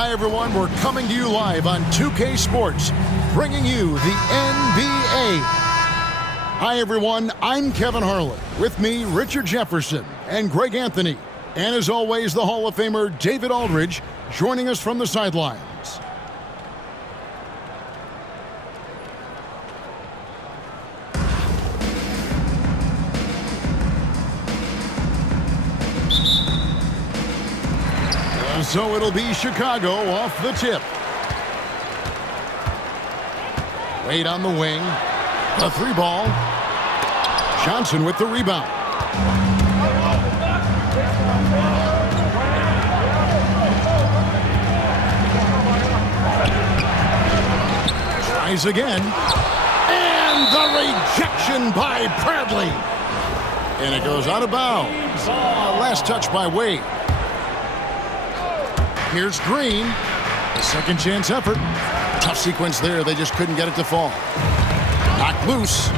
Hi, everyone. We're coming to you live on 2K Sports, bringing you the NBA. Hi, everyone. I'm Kevin Harlan. With me, Richard Jefferson and Greg Anthony. And as always, the Hall of Famer David Aldridge joining us from the sidelines. So it'll be Chicago off the tip. Wade on the wing. The three ball. Johnson with the rebound. Tries again. And the rejection by Bradley. And it goes out of bounds. Last touch by Wade. Here's Green. A second chance effort. Tough sequence there. They just couldn't get it to fall. Knocked loose.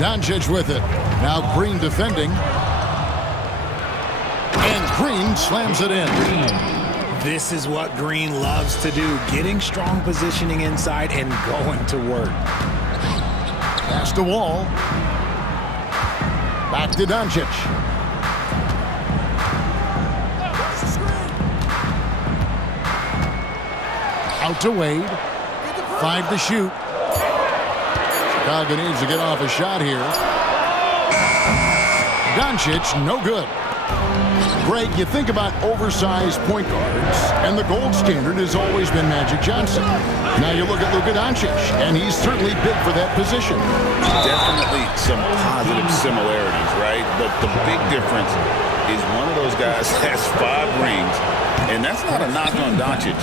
Doncic with it. Now Green defending. And Green slams it in. This is what Green loves to do. Getting strong positioning inside and going to work. Pass to Wall. Back to Doncic. Out to Wade. 5 to shoot. Chicago needs to get off a shot here. Doncic, no good. Greg, you think about oversized point guards, and the gold standard has always been Magic Johnson. Now you look at Luka Doncic, and he's certainly big for that position. Definitely some positive similarities, right? But the big difference is one of those guys has 5 rings, and that's not a knock on Doncic.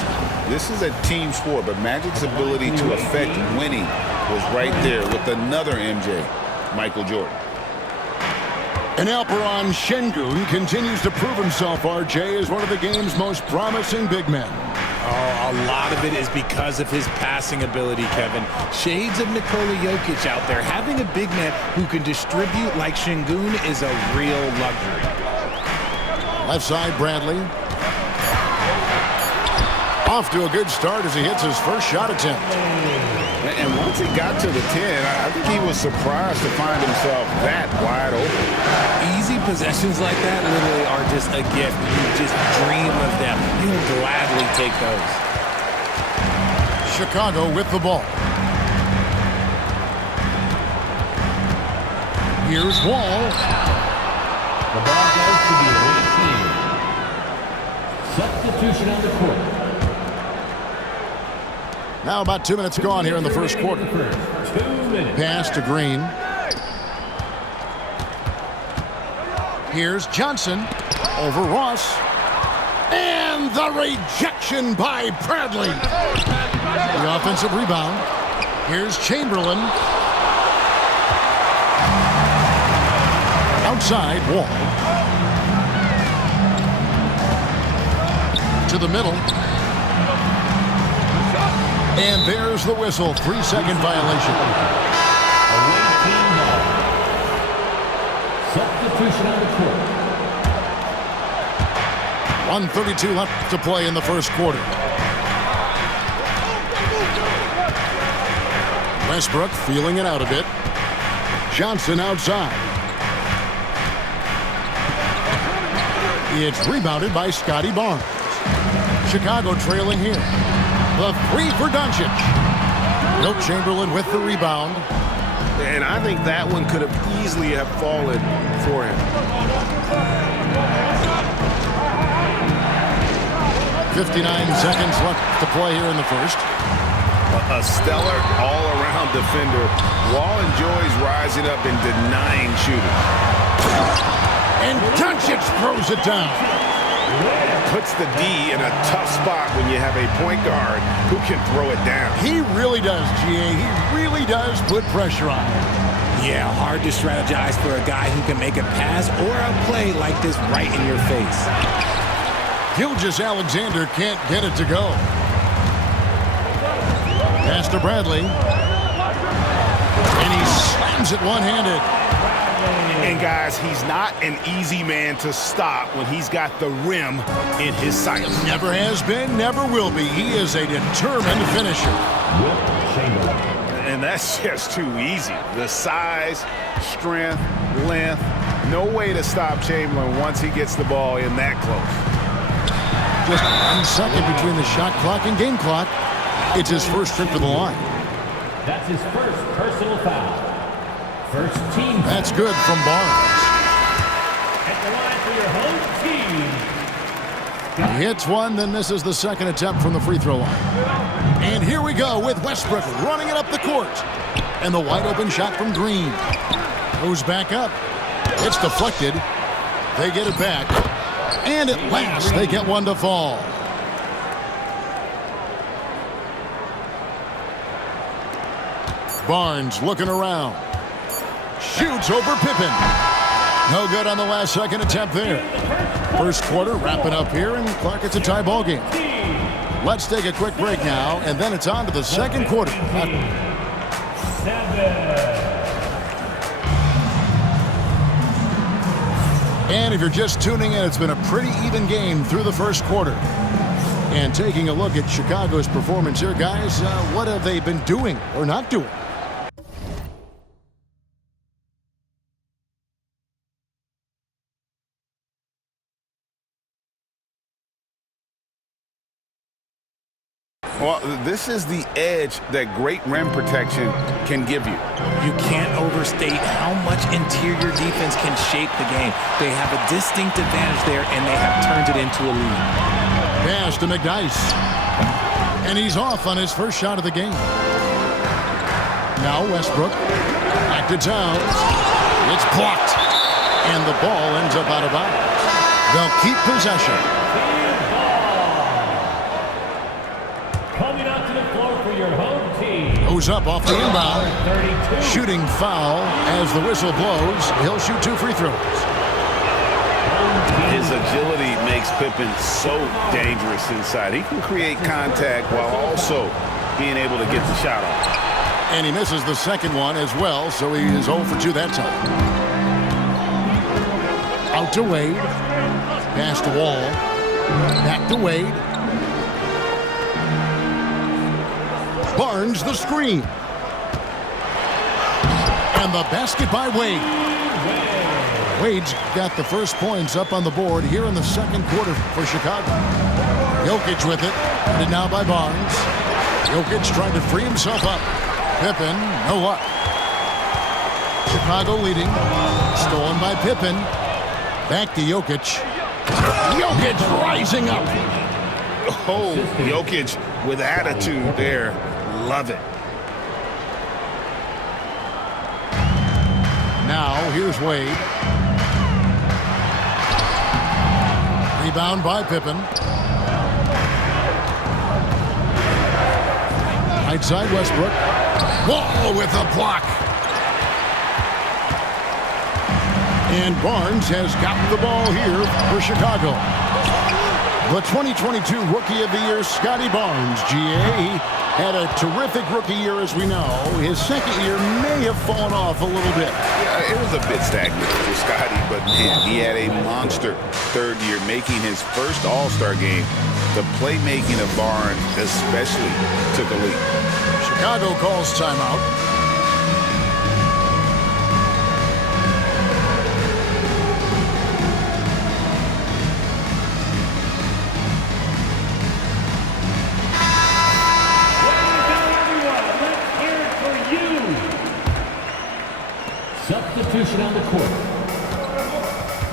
This is a team sport, but Magic's ability to affect winning was right there with another MJ, Michael Jordan. And Alperon Şengün continues to prove himself, RJ, as one of the game's most promising big men. Oh, a lot of it is because of his passing ability, Kevin. Shades of Nikola Jokic out there. Having a big man who can distribute like Şengün is a real luxury. Left side, Bradley. Off to a good start as he hits his first shot attempt. And once he got to the 10, I think he was surprised to find himself that wide open. Easy possessions like that literally are just a gift. You just dream of them. You'll gladly take those. Chicago with the ball. Here's Wall. The ball goes to the away team. Substitution on the court. Now about 2 minutes gone here in the first quarter. Pass to Green. Here's Johnson over Ross. And the rejection by Bradley. The offensive rebound. Here's Chamberlain. Outside, Wall. To the middle. And there's the whistle. 3-second violation. Away team ball. Substitution on the court. 1:32 left to play in the first quarter. Westbrook feeling it out a bit. Johnson outside. It's rebounded by Scotty Barnes. Chicago trailing here. The 3 for Doncic. Wilt Chamberlain with the rebound. And I think that one could have easily have fallen for him. 59 seconds left to play here in the first. A stellar all-around defender. Wall enjoys rising up and denying shooting. And Doncic throws it down. Puts the D in a tough spot when you have a point guard who can throw it down. He really does, GA. He really does put pressure on him. Yeah, hard to strategize for a guy who can make a pass or a play like this right in your face. Gilgeous-Alexander can't get it to go. Pass to Bradley. And he slams it one-handed. And guys, he's not an easy man to stop when he's got the rim in his sights. Never has been, never will be. He is a determined finisher. And that's just too easy. The size, strength, length, no way to stop Chamberlain once he gets the ball in that close. Just 1 second between the shot clock and game clock. It's his first trip to the line. That's his first personal foul. First team. That's good from Barnes. At the line for your home team. He hits one, then misses the second attempt from the free throw line. And here we go with Westbrook running it up the court. And the wide open shot from Green. Goes back up. It's deflected. They get it back. And at last, they get one to fall. Barnes looking around. Shoots over Pippen. No good on the last second attempt there. First quarter wrapping up here, and Clark, it's a tie ball game. Let's take a quick break now, and then it's on to the second quarter. And if you're just tuning in, it's been a pretty even game through the first quarter. And taking a look at Chicago's performance here, guys, what have they been doing or not doing? Well, this is the edge that great rim protection can give you. You can't overstate how much interior defense can shape the game. They have a distinct advantage there, and they have turned it into a lead. Pass to McDyess. And he's off on his first shot of the game. Now Westbrook. Back to Towns. It's blocked. And the ball ends up out of bounds. They'll keep possession. Coming out to the floor for your home team. Goes up off the inbound. Shooting foul as the whistle blows. He'll shoot 2 free throws. His agility makes Pippen so dangerous inside. He can create contact while also being able to get the shot off. And he misses the second one as well, so he is 0 for 2 that time. Out to Wade. Pass to Wall. Back to Wade. Barnes the screen. And the basket by Wade. Wade's got the first points up on the board here in the second quarter for Chicago. Jokic with it. Headed now by Barnes. Jokic trying to free himself up. Pippen, no luck. Chicago leading. Stolen by Pippen. Back to Jokic. Jokic rising up. Oh, Jokic with attitude there. Love it. Now, here's Wade. Rebound by Pippen. Right side, Westbrook. Wall with a block. And Barnes has gotten the ball here for Chicago. The 2022 Rookie of the Year, Scotty Barnes, GA. Had a terrific rookie year, as we know. His second year may have fallen off a little bit. Yeah, it was a bit stagnant for Scotty, but man, he had a monster third year, making his first All-Star game. The playmaking of Barnes especially took a leap. Chicago calls timeout. Substitution on the court.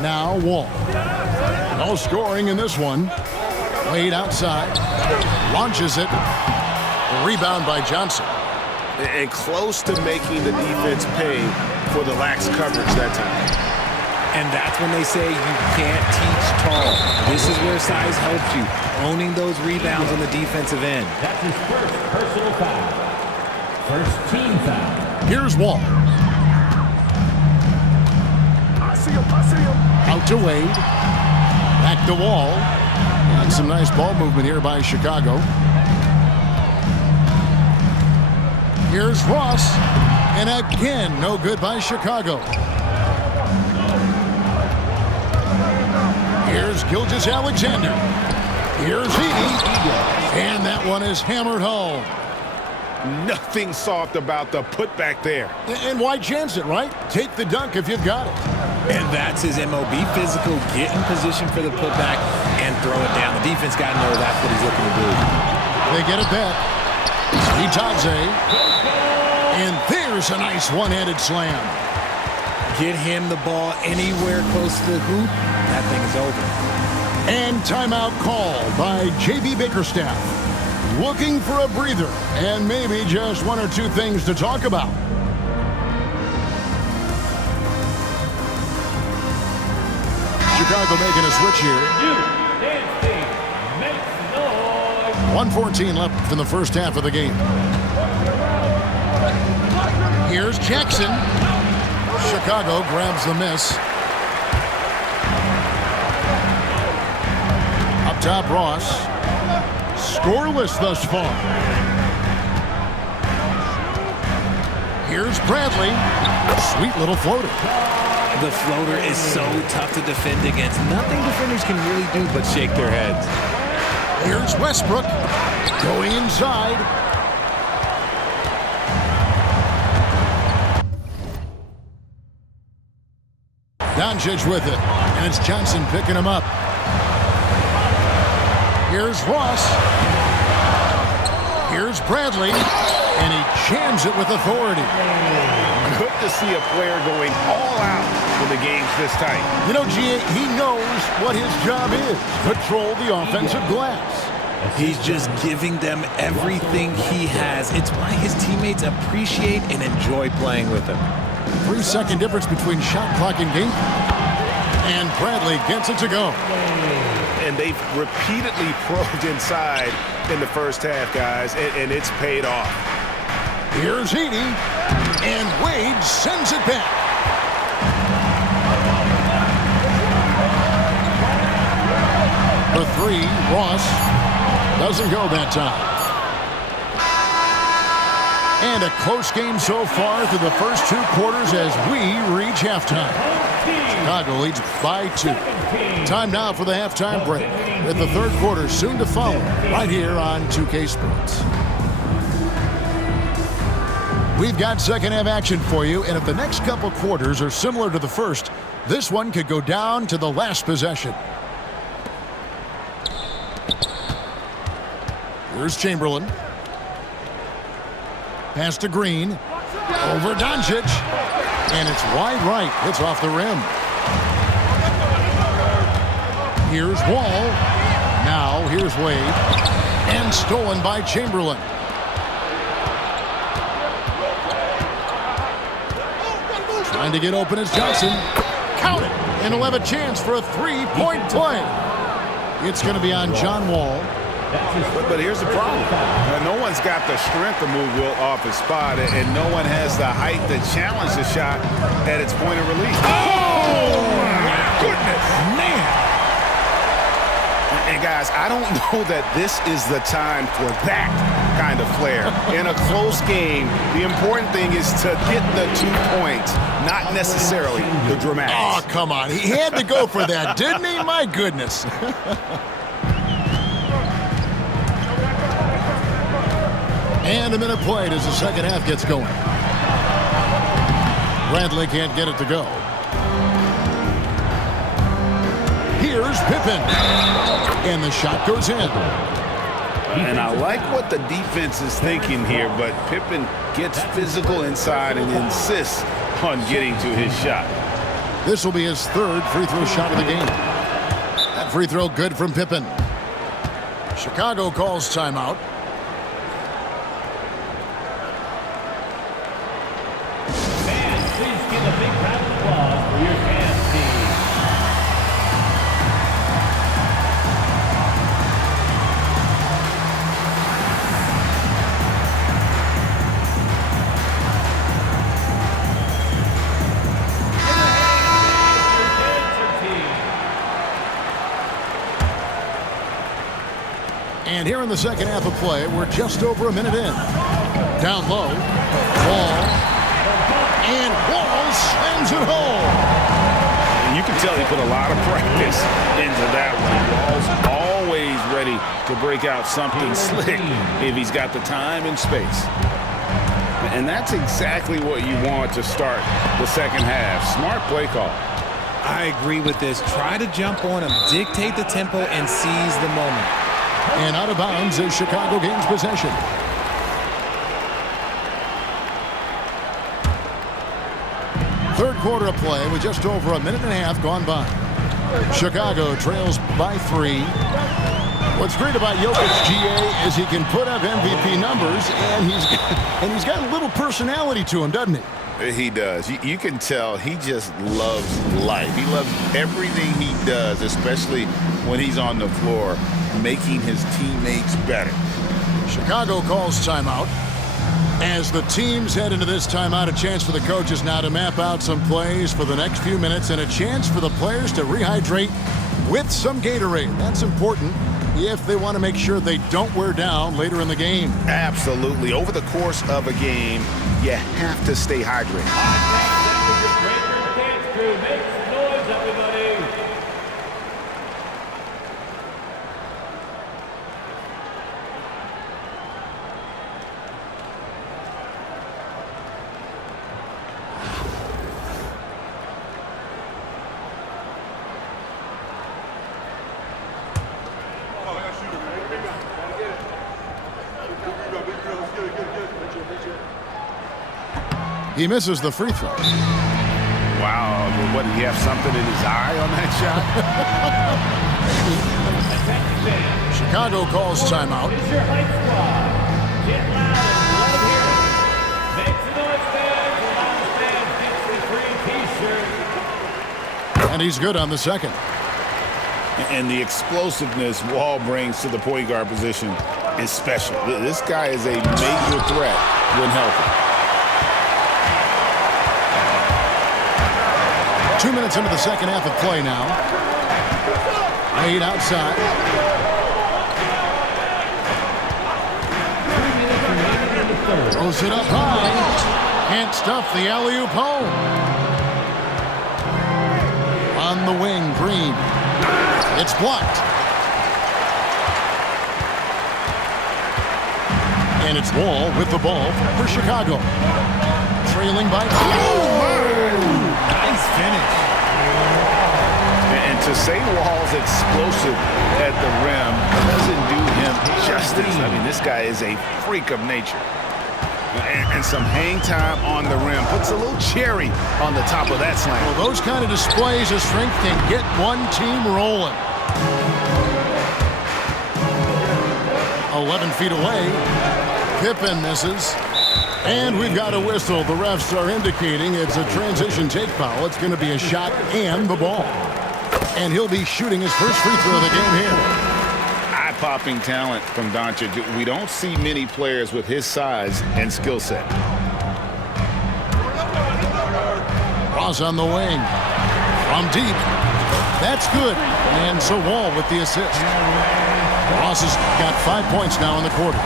Now Wall. No scoring in this one. Wade outside. Launches it. The rebound by Johnson. And close to making the defense pay for the lax coverage that time. And that's when they say you can't teach tall. This is where size helps you. Owning those rebounds on the defensive end. That's his first personal foul. First team foul. Here's Wall. Out to Wade. Back to Wall. And some nice ball movement here by Chicago. Here's Ross. And again, no good by Chicago. Here's Gilgeous-Alexander. Here's Edey. And that one is hammered home. Nothing soft about the putback there. And why chance it, right? Take the dunk if you've got it. And that's his MO. Be physical, get in position for the putback, and throw it down. The defense got to know that's what he's looking to do. They get it back. Itadze. And there's a nice one-handed slam. Get him the ball anywhere close to the hoop, that thing is over. And timeout called by J.B. Bickerstaff. Looking for a breather and maybe just one or two things to talk about. Chicago making a switch here. 1:14 left in the first half of the game. Here's Jackson. Chicago grabs the miss. Up top, Ross. Scoreless thus far. Here's Bradley. Sweet little floater. The floater is so tough to defend against. Nothing defenders can really do but shake their heads. Here's Westbrook going inside. Doncic with it, and it's Johnson picking him up. Here's Ross. Here's Bradley, and he jams it with authority. Good to see a player going all out when the game's this tight. You know, G.A., he knows what his job is. Control the offensive glass. He's just giving them everything he has. It's why his teammates appreciate and enjoy playing with him. 3-second difference between shot clock and game. And Bradley gets it to go. And they've repeatedly probed inside in the first half, guys, and it's paid off. Here's Edey, and Wade sends it back. The three, Ross, doesn't go that time. And a close game so far through the first two quarters as we reach halftime. Chicago leads by 2. Time now for the halftime break, with the third quarter soon to follow right here on 2K Sports. We've got second half action for you, and if the next couple quarters are similar to the first, this one could go down to the last possession. Here's Chamberlain. Pass to Green. Over Doncic. And it's wide right. It's off the rim. Here's Wall. Now here's Wade. And stolen by Chamberlain. Trying to get open is Johnson. Count it. And he'll have a chance for a three-point play. It's going to be on John Wall. But here's the problem. No one's got the strength to move Wilt off his spot, and no one has the height to challenge the shot at its point of release. Oh, my goodness. Man. And guys, I don't know that this is the time for that kind of flair. In a close game, the important thing is to get the 2 points, not necessarily the dramatics. Oh, come on. He had to go for that, didn't he? My goodness. And a minute played as the second half gets going. Bradley can't get it to go. Here's Pippen. And the shot goes in. And I like what the defense is thinking here, but Pippen gets physical inside and insists on getting to his shot. This will be his third free throw shot of the game. That free throw good from Pippen. Chicago calls timeout. Please give a big round of applause for your fans team. And here in the second half of play, we're just over a minute in. Down low, Wall. And Wall slams it home. You can can tell he put a lot of practice into that one. Wall's always ready to break out something slick if he's got the time and space. And that's exactly what you want to start the second half. Smart play call. I agree with this. Try to jump on him, dictate the tempo, and seize the moment. And out of bounds as Chicago gains possession. Third quarter of play with just over a minute and a half gone by. Chicago trails by 3. What's great about Jokic, GA, is he can put up MVP numbers, and he's got a little personality to him, doesn't he? He does. You can tell he just loves life. He loves everything he does, especially when he's on the floor, making his teammates better. Chicago calls timeout. As the teams head into this timeout, a chance for the coaches now to map out some plays for the next few minutes and a chance for the players to rehydrate with some Gatorade. That's important if they want to make sure they don't wear down later in the game. Absolutely. Over the course of a game, you have to stay hydrated. Make some noise, everybody. He misses the free throw. Wow, what, did he have something in his eye on that shot? Chicago calls timeout. It's your hype squad. Get loud and let them hear it. Make some noise, fans. Allow the fans get some free T-shirts. And he's good on the second. And the explosiveness Wall brings to the point guard position is special. This guy is a major threat when healthy. 2 minutes into the second half of play now. Laid outside. Throws it up high. Can't stuff the alley-oop home. On the wing, Green. It's blocked. And it's Wall with the ball for Chicago. Trailing by 2. Nice finish. And to say Wall's explosive at the rim doesn't do him justice. I mean, this guy is a freak of nature. And some hang time on the rim puts a little cherry on the top of that slam. Well, those kind of displays of strength can get one team rolling. 11 feet away. Pippen misses. And we've got a whistle. The refs are indicating it's a transition take foul. It's going to be a shot and the ball. And he'll be shooting his first free throw of the game here. Eye-popping talent from Doncic. We don't see many players with his size and skill set. Ross on the wing. From deep. That's good. And so Wall with the assist. Ross has got 5 points now in the quarter.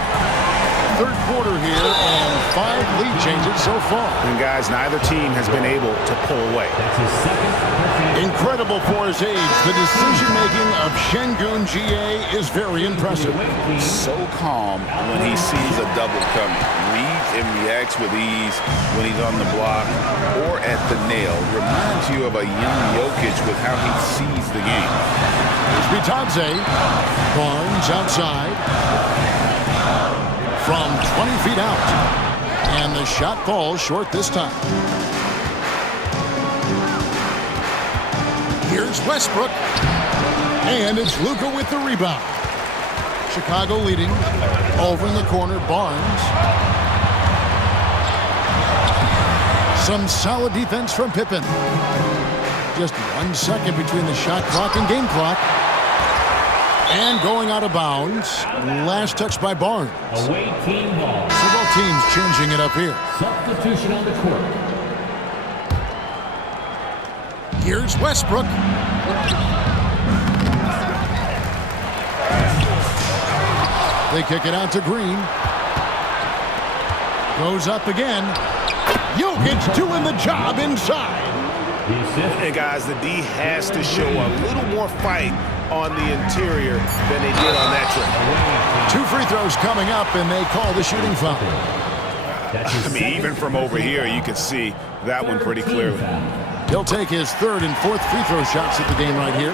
Third quarter here and 5 lead changes so far. And guys, neither team has been able to pull away. That's his second. Incredible for his age. The decision-making of Şengün GA is very impressive. So calm when he sees a double coming. Reads and reacts with ease when he's on the block or at the nail. Reminds you of a young Jokic with how he sees the game. Here's Bitadze. Barnes outside. From 20 feet out. And the shot falls short this time. Here's Westbrook. And it's Luka with the rebound. Chicago leading. Over in the corner, Barnes. Some solid defense from Pippen. Just 1 second between the shot clock and game clock. And going out of bounds. Last touch by Barnes. Away team ball. Several teams changing it up here. Substitution on the court. Here's Westbrook. They kick it out to Green. Goes up again. Jokic doing the job inside. The assist. And guys, the D has to show a little more fight on the interior than they did on that trip. 2 free throws coming up, and they call the shooting foul. I mean, even from over here, you can see that one pretty clearly. He'll take his 3rd and 4th free throw shots at the game right here.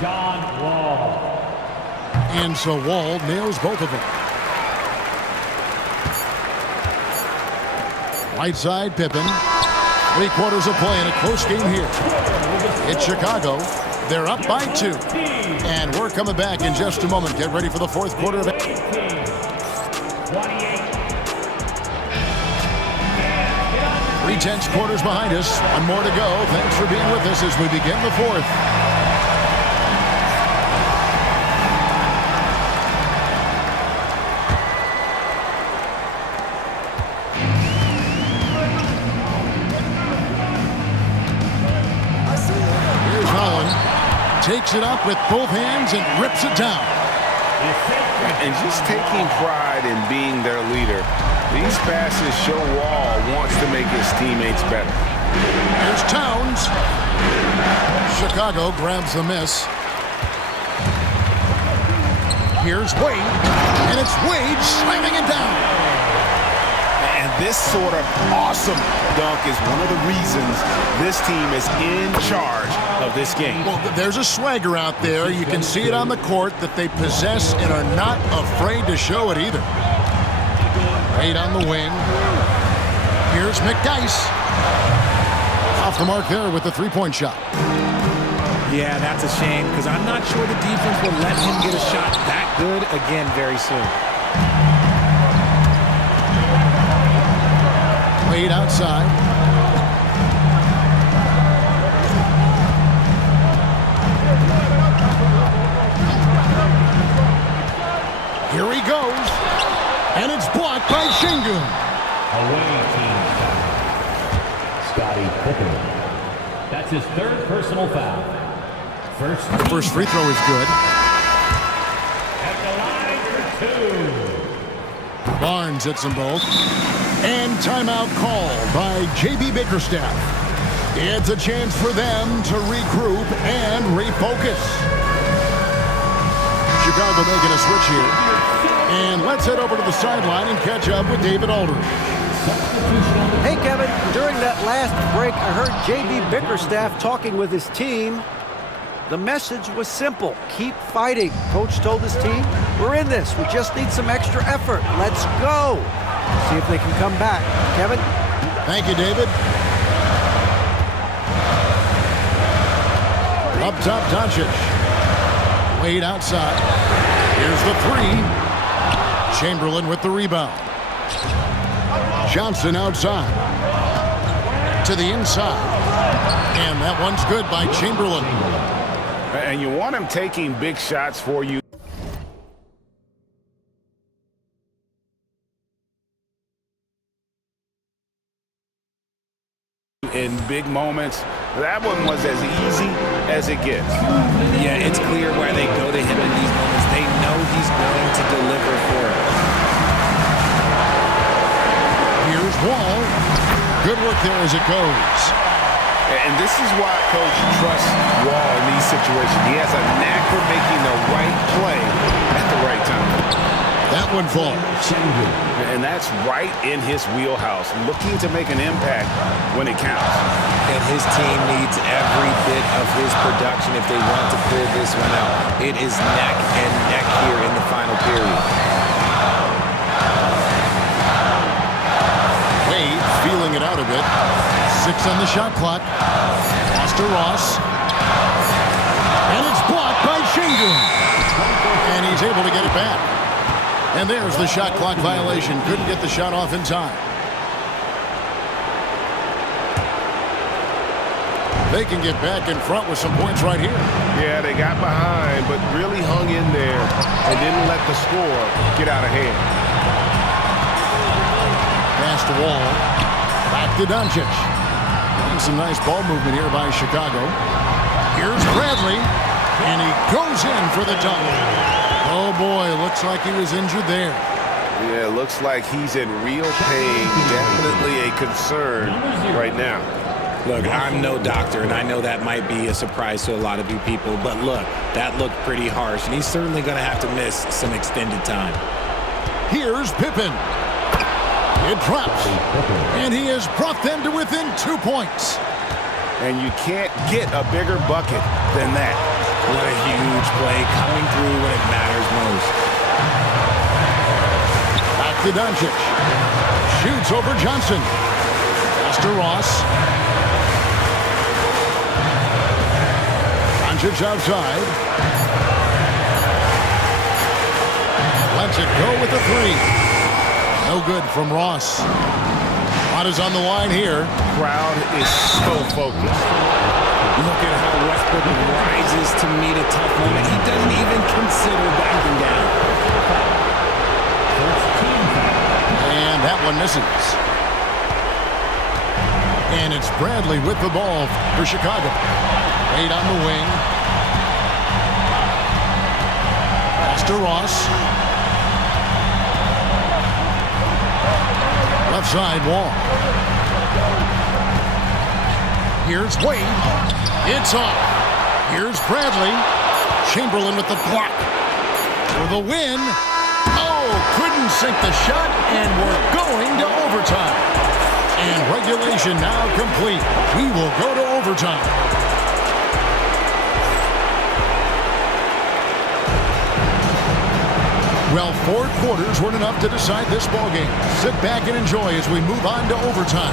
John Wall. And so Wall nails both of them. Right side, Pippen. 3 quarters of play in a close game here. It's Chicago. They're up by 2. And we're coming back in just a moment. Get ready for the 4th quarter of it. 3 tense quarters behind us. 1 more to go. Thanks for being with us as we begin the 4th. Takes it up with both hands and rips it down. And just taking pride in being their leader, these passes show Wall wants to make his teammates better. Here's Towns. Chicago grabs the miss. Here's Wade. And it's Wade slamming it down. And this sort of awesome dunk is one of the reasons this team is in charge of this game. Well, there's a swagger out there. You can see it on the court that they possess and are not afraid to show it either. Wade on the wing. Here's McDyess. Off the mark there with the 3-point shot. Yeah, that's a shame because I'm not sure the defense will let him get a shot that good again very soon. Wade outside. Here he goes. And it's blocked by Şengün. Away team foul. Scottie Pippen. That's his 3rd personal foul. The first free throw is good. At the line for 2. Barnes hits them both. And timeout called by J.B. Bickerstaff. It's a chance for them to regroup and refocus. Chicago making a switch here. And let's head over to the sideline and catch up with David Aldridge. Hey, Kevin. During that last break, I heard J.B. Bickerstaff talking with his team. The message was simple. Keep fighting. Coach told his team, we're in this. We just need some extra effort. Let's go. See if they can come back. Kevin? Thank you, David. Up top, Doncic. Wade outside. Here's the 3. Chamberlain with the rebound. Johnson outside. To the inside. And that one's good by Chamberlain. And you want him taking big shots for you. In big moments, that one was as easy as it gets. Yeah, it's clear why they go to him in these moments. They know he's going to deliver for it. Here's Wall. Good work there as it goes. And this is why Coach trusts Wall in these situations. He has a knack for making the right play at the right time. That one falls. And that's right in his wheelhouse, looking to make an impact when it counts. And his team needs every bit of his production if they want to pull this one out. It is neck and neck here in the final period. Wade feeling it out a bit. 6 on the shot clock. Lost to Ross. And it's blocked by Şengün. And he's able to get it back. And there's the shot clock violation. Couldn't get the shot off in time. They can get back in front with some points right here. Yeah, they got behind, but really hung in there and didn't let the score get out of hand. Pass to Wall. Back to Doncic. And some nice ball movement here by Chicago. Here's Bradley. And he goes in for the dunk. Oh, boy, looks like he was injured there. Yeah, looks like he's in real pain. Definitely a concern right now. Look, I'm no doctor, and I know that might be a surprise to a lot of you people, but look, that looked pretty harsh, and he's certainly going to have to miss some extended time. Here's Pippen. It drops, and he has brought them to within 2 points. And you can't get a bigger bucket than that. What a huge play, coming through when it matters most. Back to Doncic. Shoots over Johnson. Pass to Ross. Doncic outside. Lets it go with the three. No good from Ross. Rod is on the line here. Crowd is so focused. Look at how Westbrook rises to meet a tough moment. He doesn't even consider backing down. And that one misses. And it's Bradley with the ball for Chicago. 8 on the wing. Pass to Ross. Left side Wall. Here's Wade. It's off. Here's Bradley. Chamberlain with the block. For the win. Oh, couldn't sink the shot, and we're going to overtime. And regulation now complete. We will go to overtime. Well, 4 quarters weren't enough to decide this ballgame. Sit back and enjoy as we move on to overtime.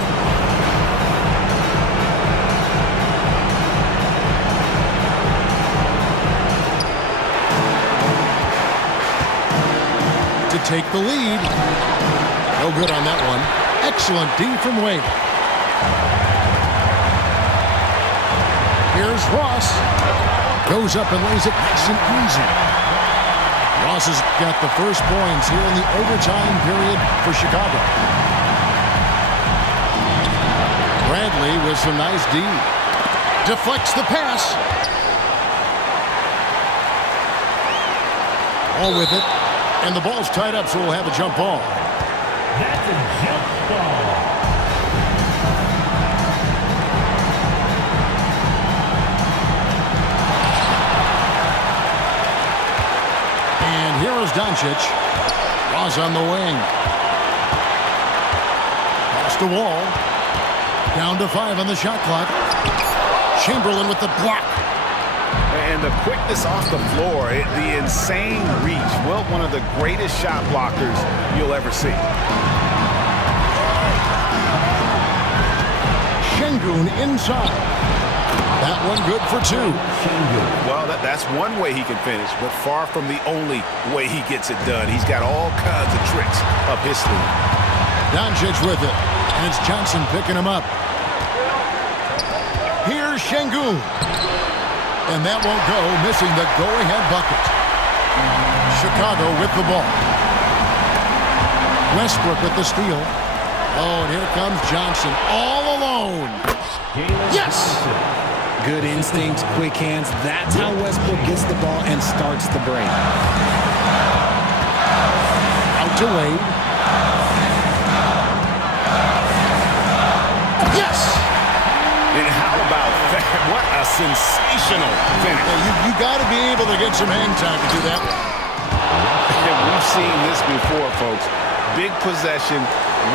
To take the lead. No good on that one. Excellent D from Wade. Here's Ross. Goes up and lays it nice and easy. Ross has got the first points here in the overtime period for Chicago. Bradley with some nice D. Deflects the pass. All with it. And the ball's tied up, so we'll have a jump ball. That's a jump ball. And here is Doncic. Ross on the wing. Pass to Wall. Down to 5 on the shot clock. Chamberlain with the block. And the quickness off the floor, the insane reach. Well, one of the greatest shot blockers you'll ever see. Şengün inside. That one good for 2. Well, that's one way he can finish, but far from the only way he gets it done. He's got all kinds of tricks up his sleeve. Doncic with it, and it's Johnson picking him up. Here's Şengün. And that won't go, missing the go-ahead bucket. Chicago with the ball. Westbrook with the steal. Oh, and here comes Johnson all alone. Yes! Good instincts, quick hands. That's how Westbrook gets the ball and starts the break. Out to Wade. Yes! And how about that? What a sensational finish. You got to be able to get some hang time to do that. And we've seen this before, folks. Big possession,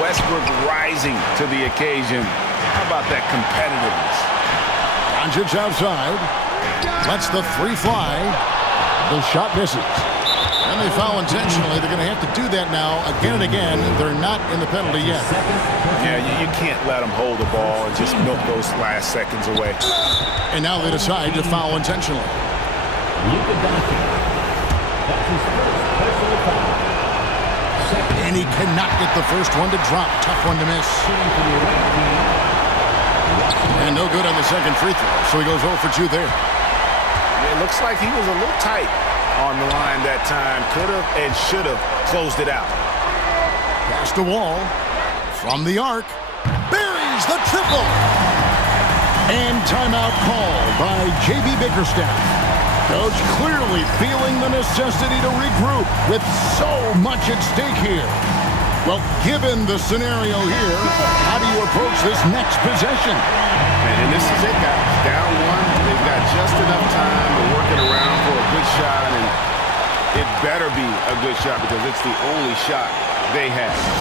Westbrook rising to the occasion. How about that competitiveness? Doncic outside. Lets the 3 fly. The shot misses. And they foul intentionally. They're going to have to do that now again and again. They're not in the penalty yet. Yeah, you can't let them hold the ball and just milk those last seconds away. And now they decide to foul intentionally. And he cannot get the first one to drop. Tough one to miss. And no good on the second free throw. So he goes 0 for 2 there. It looks like he was a little tight on the line that time. Could have and should have closed it out. Pass to Wall. From the arc. Buries the triple. And timeout called by J.B. Bickerstaff. Coach clearly feeling the necessity to regroup with so much at stake here. Well, given the scenario here, how do you approach this next possession? And this is it, guys. Down one. They've got just enough time to work it around for a good shot, and it better be a good shot because it's the only shot they have.